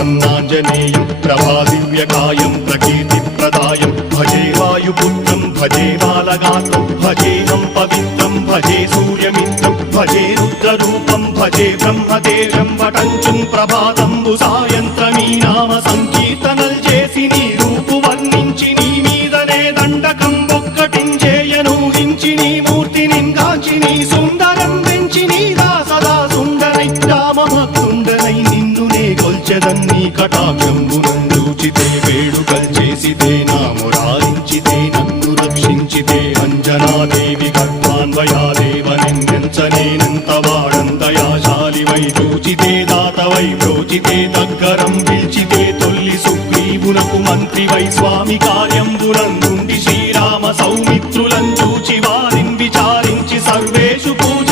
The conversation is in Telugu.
प्रसन्नाञ्जनेयं प्रभादिव्यकायं प्रकीर्तिप्रदायं भजे वायुपुत्रं भजे बालगात्रं भजेऽहं पवित्रं भजे सूर्यमित्रं भजे रुद्ररूपं भजे ब्रह्मदेवं वटञ्चुं प्रभाతంబు సాయంత్రమీ నామ సంకీర్తనల్ చేసి నీ రూపు వర్ణించి నీ మీదనే దండకం ఒక్కటించేయను హించి నీ మూర్తిని గాంచి నీ సుందరం వెంచి నీ దాసదా సుందరై రామభక్తుండనై నిన్నునే కొల్చెదన్ని కటాక్షంబునందూచితే వేడుకల్ చేసితే నా మురారించితే నన్ను రక్షించితే అంజనాదేవి గర్భాన్వయాదేవనెంచనేనంత వాడంతయాశాలివై చూచితే దాతవై ప్రోచితే దగ్గరం పిలిచితే తొల్లి సుగ్రీవునకు మంత్రివై స్వామి కార్యంబునందుండి శ్రీరామ సౌమిత్రులం చూచి వారిని విచారించి సర్వేషు పూజ